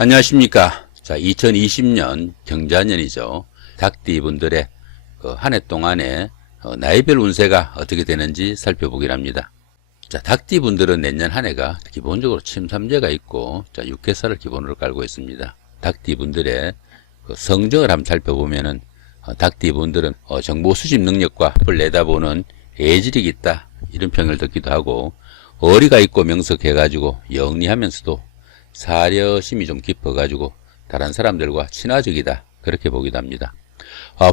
안녕하십니까. 자, 2020년 경자년이죠. 닭띠 분들의 한 해 동안의 나이별 운세가 어떻게 되는지 살펴보기로 합니다. 자, 닭띠 분들은 내년 한 해가 기본적으로 침삼재가 있고, 자, 육해살을 기본으로 깔고 있습니다. 닭띠 분들의 성적을 한번 살펴보면은, 닭띠 분들은 정보 수집 능력과 을 내다보는 애질이 있다, 이런 평을 듣기도 하고, 어리가 있고 명석해가지고 영리하면서도 사려심이 좀 깊어가지고 다른 사람들과 친화적이다, 그렇게 보기도 합니다.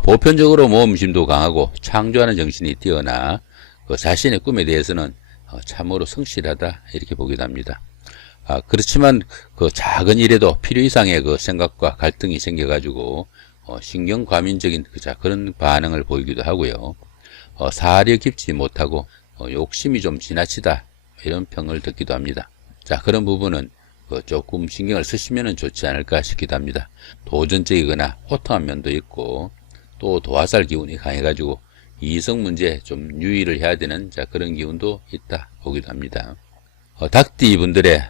보편적으로 모험심도 강하고 창조하는 정신이 뛰어나 자신의 꿈에 대해서는 참으로 성실하다, 이렇게 보기도 합니다. 그렇지만 작은 일에도 필요 이상의 생각과 갈등이 생겨가지고 신경과민적인 그런 반응을 보이기도 하고요. 사려 깊지 못하고 욕심이 좀 지나치다, 이런 평을 듣기도 합니다. 자, 그런 부분은 조금 신경을 쓰시면 좋지 않을까 싶기도 합니다. 도전적이거나 호탕한 면도 있고, 또 도화살 기운이 강해가지고 이성 문제에 좀 유의를 해야 되는 그런 기운도 있다 보기도 합니다. 닭띠 분들의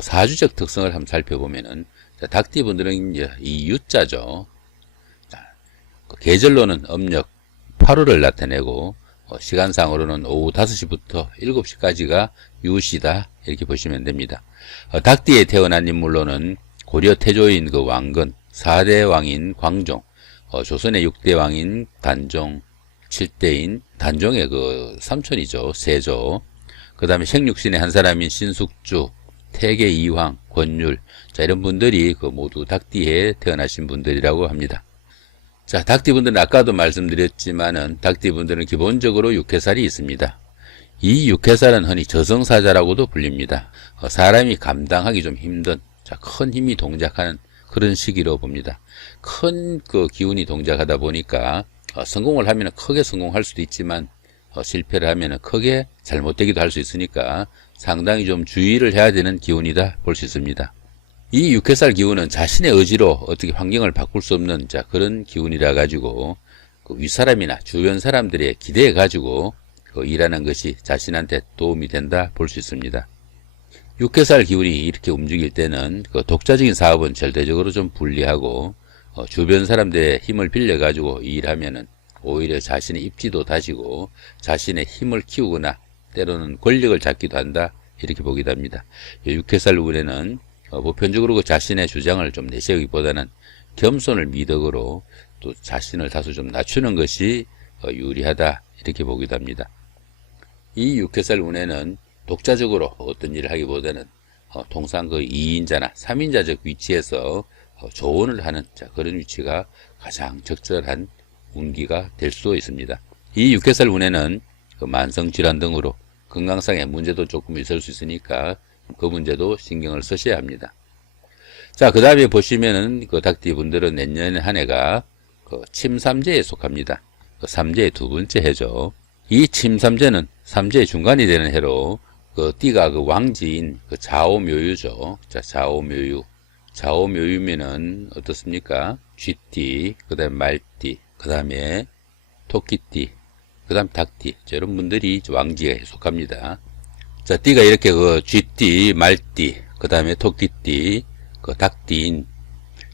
사주적 특성을 한번 살펴보면은, 닭띠 분들은 이제 이 유자죠. 계절로는 음력 8월을 나타내고, 시간상으로는 오후 5시부터 7시까지가 유시다, 이렇게 보시면 됩니다. 닭띠에 태어난 인물로는 고려 태조인 왕건, 4대 왕인 광종, 조선의 6대 왕인 단종, 7대인 단종의 삼촌이죠, 세조. 그 다음에 생육신의 한 사람인 신숙주, 태계 이황, 권율, 자, 이런 분들이 모두 닭띠에 태어나신 분들이라고 합니다. 자, 닭띠분들은 아까도 말씀드렸지만은 닭띠분들은 기본적으로 육해살이 있습니다. 이 육해살은 흔히 저승사자라고도 불립니다. 사람이 감당하기 좀 힘든, 큰 힘이 동작하는 그런 시기로 봅니다. 큰 기운이 동작하다 보니까 성공을 하면 크게 성공할 수도 있지만 실패를 하면 크게 잘못되기도 할 수 있으니까 상당히 좀 주의를 해야 되는 기운이다 볼 수 있습니다. 이 육해살 기운은 자신의 의지로 어떻게 환경을 바꿀 수 없는 그런 기운이라 가지고 윗사람이나 주변 사람들의 기대해 가지고 일하는 것이 자신한테 도움이 된다 볼 수 있습니다. 육해살 기운이 이렇게 움직일 때는 독자적인 사업은 절대적으로 좀 불리하고, 주변 사람들의 힘을 빌려 가지고 일하면은 오히려 자신의 입지도 다지고 자신의 힘을 키우거나 때로는 권력을 잡기도 한다, 이렇게 보기도 합니다. 육해살 운에는 보편적으로 자신의 주장을 좀 내세우기보다는 겸손을 미덕으로 또 자신을 다소 좀 낮추는 것이 유리하다, 이렇게 보기도 합니다. 이 육해살 운에는 독자적으로 어떤 일을 하기보다는 통상 2인자나 3인자적 위치에서 조언을 하는 그런 위치가 가장 적절한 운기가 될 수 있습니다. 이 육해살 운에는 만성질환 등으로 건강상의 문제도 조금 있을 수 있으니까 그 문제도 신경을 쓰셔야 합니다. 자, 그 다음에 보시면은 닭띠 분들은 내년 한 해가 침삼재에 속합니다. 삼재의 두 번째 해죠. 이 침삼재는 삼재의 중간이 되는 해로 띠가 왕지인 자오묘유죠. 자, 자오묘유. 자오묘유면은 어떻습니까? 쥐띠, 그 다음에 말띠, 그 다음에 토끼띠, 그 다음 닭띠. 자, 이런 분들이 왕지에 속합니다. 자, 띠가 이렇게 쥐띠, 말띠, 그 다음에 토끼띠, 닭띠인,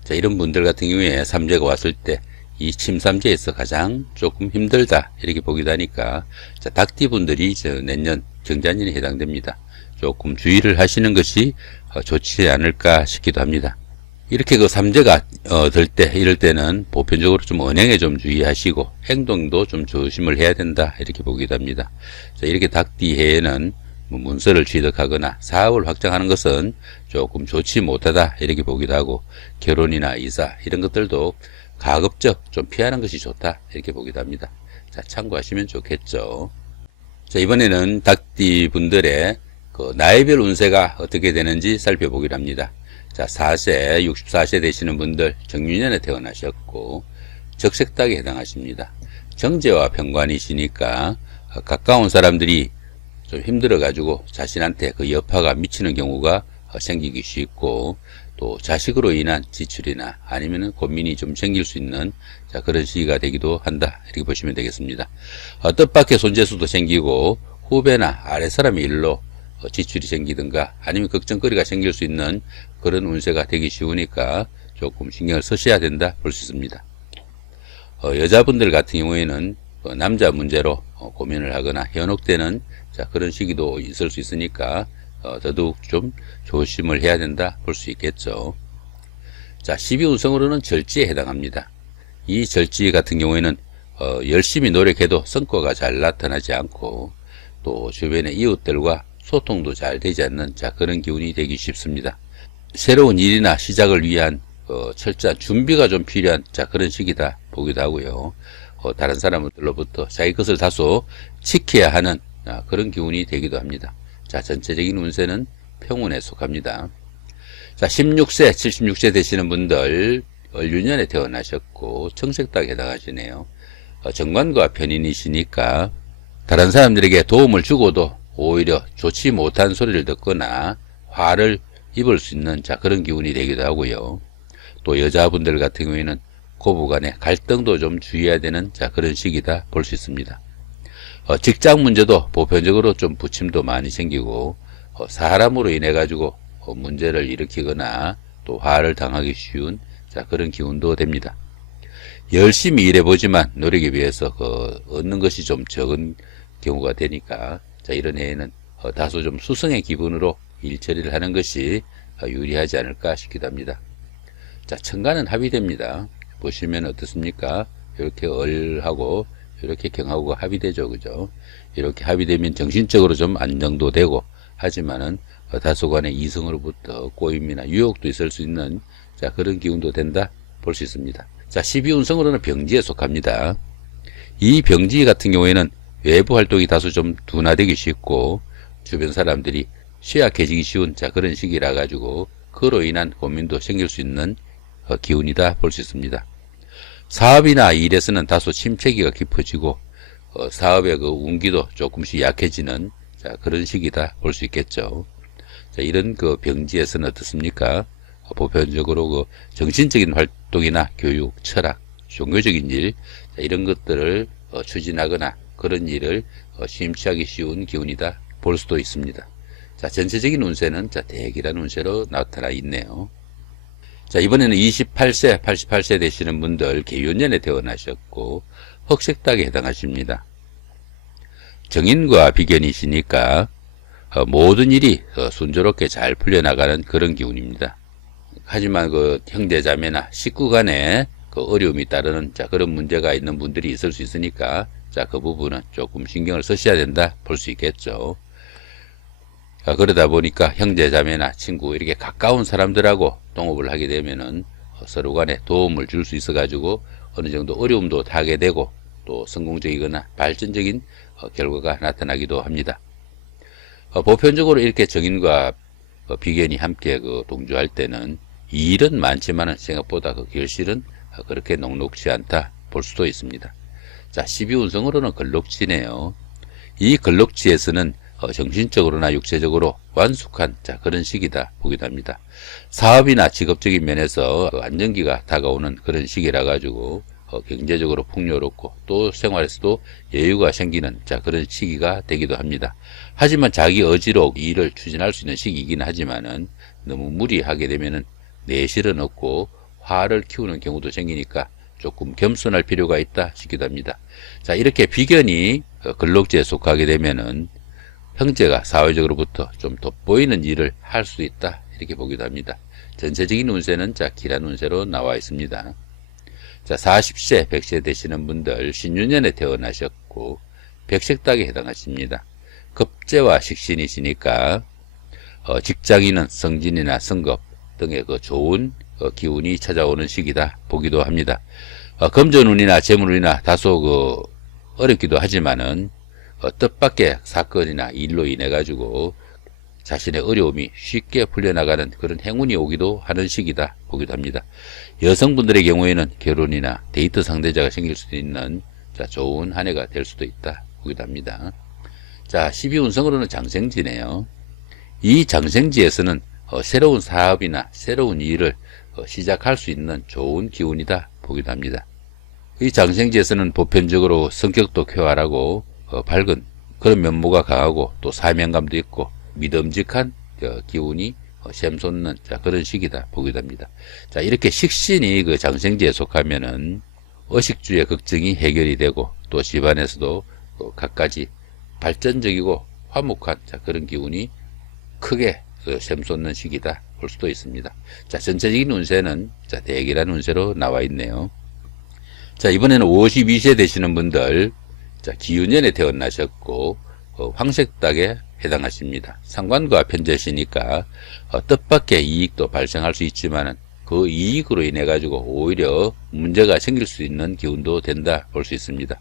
자, 이런 분들 같은 경우에 삼재가 왔을 때 이 침삼재에서 가장 조금 힘들다, 이렇게 보기도 하니까, 자, 닭띠 분들이 내년 경자년에 해당됩니다. 조금 주의를 하시는 것이 좋지 않을까 싶기도 합니다. 이렇게 삼재가 들 때, 이럴 때는 보편적으로 좀 언행에 좀 주의하시고 행동도 좀 조심을 해야 된다, 이렇게 보기도 합니다. 자, 이렇게 닭띠 해에는 문서를 취득하거나 사업을 확장하는 것은 조금 좋지 못하다, 이렇게 보기도 하고, 결혼이나 이사 이런 것들도 가급적 좀 피하는 것이 좋다, 이렇게 보기도 합니다. 자, 참고하시면 좋겠죠. 자, 이번에는 닭띠 분들의 나이별 운세가 어떻게 되는지 살펴보기로 합니다. 자, 4세, 64세 되시는 분들 정유년에 태어나셨고 적색닭에 해당하십니다. 정제와 병관이시니까 가까운 사람들이 좀 힘들어 가지고 자신한테 여파가 미치는 경우가 생기기 쉽고, 또 자식으로 인한 지출이나 아니면은 고민이 좀 생길 수 있는 그런 시기가 되기도 한다, 이렇게 보시면 되겠습니다. 뜻밖의 손재수도 생기고 후배나 아랫사람의 일로 지출이 생기든가 아니면 걱정거리가 생길 수 있는 그런 운세가 되기 쉬우니까 조금 신경을 쓰셔야 된다 볼 수 있습니다. 여자분들 같은 경우에는 남자 문제로 고민을 하거나 현혹되는 그런 시기도 있을 수 있으니까 더더욱 좀 조심을 해야 된다 볼 수 있겠죠. 자, 12운성으로는 절지에 해당합니다. 이 절지 같은 경우에는 열심히 노력해도 성과가 잘 나타나지 않고 또 주변의 이웃들과 소통도 잘 되지 않는 그런 기운이 되기 쉽습니다. 새로운 일이나 시작을 위한 철저한 준비가 좀 필요한 그런 시기다 보기도 하고요. 다른 사람들로부터 자기 것을 다소 지켜야 하는 그런 기운이 되기도 합니다. 자, 전체적인 운세는 평운에 속합니다. 자, 16세, 76세 되시는 분들 을유년에 태어나셨고 청색닭에 해당하시네요. 정관과 편인이시니까 다른 사람들에게 도움을 주고도 오히려 좋지 못한 소리를 듣거나 화를 입을 수 있는 그런 기운이 되기도 하고요. 또 여자분들 같은 경우에는 고부간의 갈등도 좀 주의해야 되는 그런 시기다 볼 수 있습니다. 직장 문제도 보편적으로 좀 부침도 많이 생기고 사람으로 인해 가지고 문제를 일으키거나 또 화를 당하기 쉬운 그런 기운도 됩니다. 열심히 일해보지만 노력에 비해서 얻는 것이 좀 적은 경우가 되니까 이런 해에는 다소 좀 수성의 기분으로 일 처리를 하는 것이 유리하지 않을까 싶기도 합니다. 자, 천간은 합의됩니다. 보시면 어떻습니까? 이렇게 을하고 이렇게 경하고 합의되죠, 그죠? 이렇게 합의되면 정신적으로 좀 안정도 되고 하지만은 다소간의 이성으로부터 꼬임이나 유혹도 있을 수 있는 그런 기운도 된다 볼 수 있습니다. 자, 12운성으로는 병지에 속합니다. 이 병지 같은 경우에는 외부 활동이 다소 좀 둔화되기 쉽고 주변 사람들이 쇠약해지기 쉬운 그런 시기라 가지고 그로 인한 고민도 생길 수 있는 기운이다 볼 수 있습니다. 사업이나 일에서는 다소 침체기가 깊어지고 사업의 운기도 조금씩 약해지는 그런 시기다 볼 수 있겠죠. 자, 이런 병지에서는 어떻습니까? 보편적으로 정신적인 활동이나 교육, 철학, 종교적인 일 이런 것들을 추진하거나 그런 일을 심취하기 쉬운 기운이다 볼 수도 있습니다. 자, 전체적인 운세는 대기란 운세로 나타나 있네요. 자, 이번에는 28세, 88세 되시는 분들 계윤년에 태어나셨고 흑색닭에 해당하십니다. 정인과 비견이시니까 모든 일이 순조롭게 잘 풀려나가는 그런 기운입니다. 하지만 형제자매나 식구 간에 어려움이 따르는 그런 문제가 있는 분들이 있을 수 있으니까 그 부분은 조금 신경을 쓰셔야 된다 볼 수 있겠죠. 그러다 보니까 형제자매나 친구 이렇게 가까운 사람들하고 동업을 하게 되면은 서로 간에 도움을 줄 수 있어 가지고 어느 정도 어려움도 타게 되고 또 성공적이거나 발전적인 결과가 나타나기도 합니다. 보편적으로 이렇게 정인과 비견이 함께 동조할 때는 일은 많지만은 생각보다 결실은 그렇게 녹록지 않다 볼 수도 있습니다. 자, 12운성으로는 걸록지네요. 이 걸록지에서는 정신적으로나 육체적으로 완숙한 그런 시기다 보기도 합니다. 사업이나 직업적인 면에서 안정기가 다가오는 그런 시기라 가지고 경제적으로 풍요롭고 또 생활에서도 여유가 생기는 그런 시기가 되기도 합니다. 하지만 자기 의지로 일을 추진할 수 있는 시기이긴 하지만은 너무 무리하게 되면은 내실은 없고 화를 키우는 경우도 생기니까 조금 겸손할 필요가 있다 싶기도 합니다. 자, 이렇게 비견이 걸록지에 속하게 되면은 형제가 사회적으로부터 좀 돋보이는 일을 할 수 있다 이렇게 보기도 합니다. 전체적인 운세는 기란 운세로 나와 있습니다. 자, 40세, 100세 되시는 분들 신유년에 태어나셨고 백색닭에 해당하십니다. 급제와 식신이시니까 직장인은 성진이나 성급 등의 좋은 기운이 찾아오는 시기다 보기도 합니다. 금전운이나 재물운이나 다소 어렵기도 하지만은 뜻밖의 사건이나 일로 인해 가지고 자신의 어려움이 쉽게 풀려나가는 그런 행운이 오기도 하는 시기다 보기도 합니다. 여성분들의 경우에는 결혼이나 데이트 상대자가 생길 수도 있는 좋은 한 해가 될 수도 있다 보기도 합니다. 자, 12운성으로는 장생지네요. 이 장생지에서는 새로운 사업이나 새로운 일을 시작할 수 있는 좋은 기운이다 보기도 합니다. 이 장생지에서는 보편적으로 성격도 쾌활하고 밝은 그런 면모가 강하고 또 사명감도 있고 믿음직한 기운이 샘솟는 그런 시기다 보게 됩니다. 자, 이렇게 식신이 그 장생지에 속하면은 의식주의 걱정이 해결이 되고 또 집안에서도 또 갖가지 발전적이고 화목한 그런 기운이 크게 샘솟는 시기다 볼 수도 있습니다. 자, 전체적인 운세는 대기란 운세로 나와 있네요. 자, 이번에는 52세 되시는 분들, 자, 기운년에 태어나셨고 황색닭에 해당하십니다. 상관과 편재시니까 뜻밖의 이익도 발생할 수 있지만은 그 이익으로 인해 가지고 오히려 문제가 생길 수 있는 기운도 된다 볼 수 있습니다.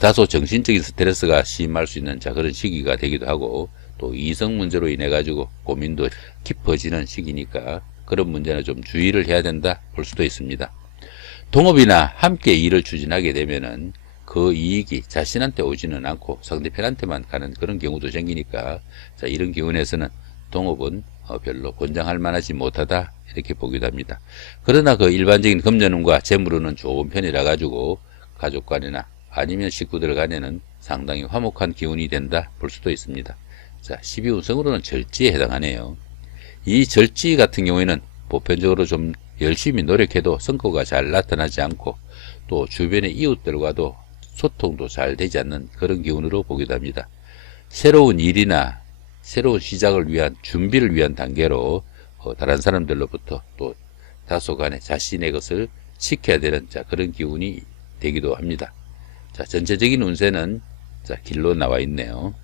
다소 정신적인 스트레스가 심할 수 있는 그런 시기가 되기도 하고 또 이성 문제로 인해 가지고 고민도 깊어지는 시기니까 그런 문제는 좀 주의를 해야 된다 볼 수도 있습니다. 동업이나 함께 일을 추진하게 되면은 그 이익이 자신한테 오지는 않고 상대편한테만 가는 그런 경우도 생기니까 자, 이런 기운에서는 동업은 별로 권장할 만하지 못하다 이렇게 보기도 합니다. 그러나 그 일반적인 금전운과 재물운은 좋은 편이라 가지고 가족 간이나 아니면 식구들 간에는 상당히 화목한 기운이 된다 볼 수도 있습니다. 자, 12운성으로는 절지에 해당하네요. 이 절지 같은 경우에는 보편적으로 좀 열심히 노력해도 성과가 잘 나타나지 않고 또 주변의 이웃들과도 소통도 잘 되지 않는 그런 기운으로 보기도 합니다. 새로운 일이나 새로운 시작을 위한 준비를 위한 단계로 다른 사람들로부터 또 다소간에 자신의 것을 지켜야 되는 그런 기운이 되기도 합니다. 자, 전체적인 운세는 길로 나와 있네요.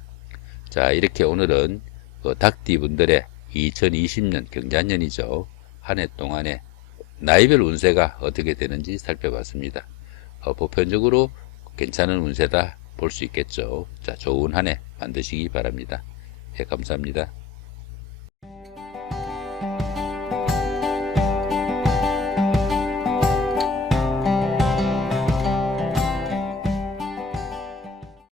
자, 이렇게 오늘은 닭띠 분들의 2020년 경자년이죠. 한 해 동안에 나이별 운세가 어떻게 되는지 살펴봤습니다. 보편적으로 괜찮은 운세다 볼 수 있겠죠. 자, 좋은 한 해 만드시기 바랍니다. 예, 감사합니다.